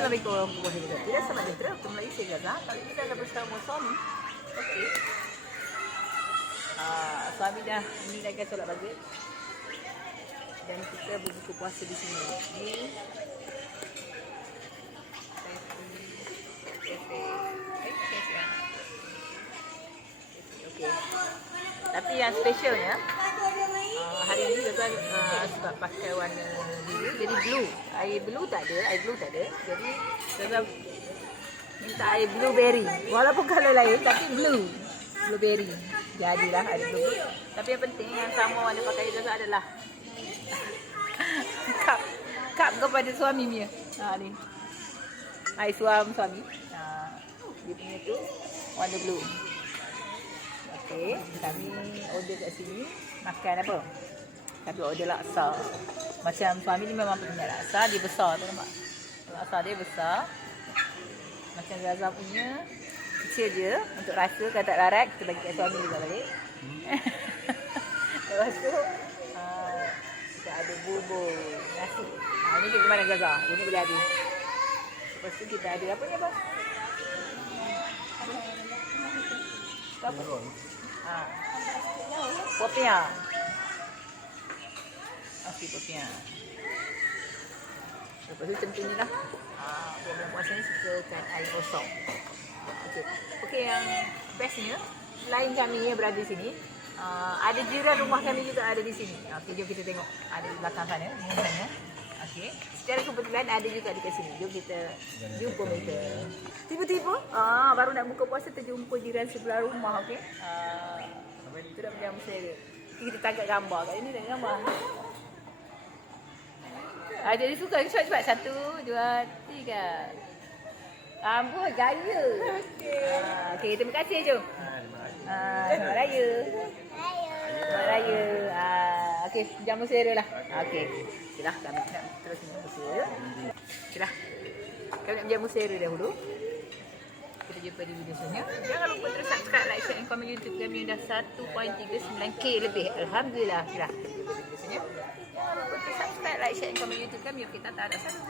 Assalamualaikum warahmatullahi wabarakatuh. Selamat sejahtera. Untuk Melayu saya Gaza. Kali ini saya bersama suami. Okey. Suami dah meninggalkan solat maghrib. Dan kita berbuka puasa di sini. Ini okey. Tapi yang specialnya hari ini Gaza sebab pakai warna biru jadi blue. Air blue tak ada. Jadi Gaza minta air blueberry. Walaupun colour lain tapi blueberry. Jadilah air blue. Tapi yang penting yang sama warna pakai Gaza adalah cup kepada suami dia. Ni. Air suami. Dia punya tu warna blue. Okey, kami order kat sini makan apa? Kami order laksa. Macam suami ni memang peminat laksa, dia besar tu nampak. Laksa dia besar. Macam Gaza punya kecil je untuk rasa kalau tak larat kita bagi kat suami juga balik. Lepas tu kita ada bubur nasi. Ini ke mana Gaza? Ini boleh habis. Lepas tu kita ada apa ni apa? Apa? Popiah. Okey, popiah. Lepas tu macam ni lah. Bulan puasa ni sukakan air kosong. Okey, yang bestnya selain kami yang berada di sini, ada jiran rumah kami juga ada di sini. Okey, jom kita tengok. Ada di belakang sana, ni sana. Okey, secara kebetulan ada juga dekat sini. Jom kita jumpa mereka. Tiba-tiba, baru nak buka puasa terjumpa jiran sebelah rumah, okey. Itu dah berjamu saya. Kita tangkap gambar kat sini, tengok gambar. Jadi suka cepat-cepat. 1, 2, 3. Amboi, gaya. Okey, terima kasih jom. Selamat Raya. Selamat Raya. Okey, jamu selera lah. Okey. Okeylah, kami nak terus jamu selera. Okeylah. Kami nak jamu selera dahulu. Kita jumpa di video selanjutnya. Jangan lupa terus subscribe, like, share dan komen YouTube kami dah 1.39k lebih. Alhamdulillah. Kita jumpa di video selanjutnya. Jangan lupa terus subscribe, like, share dan komen YouTube kami. Kita tak ada sana.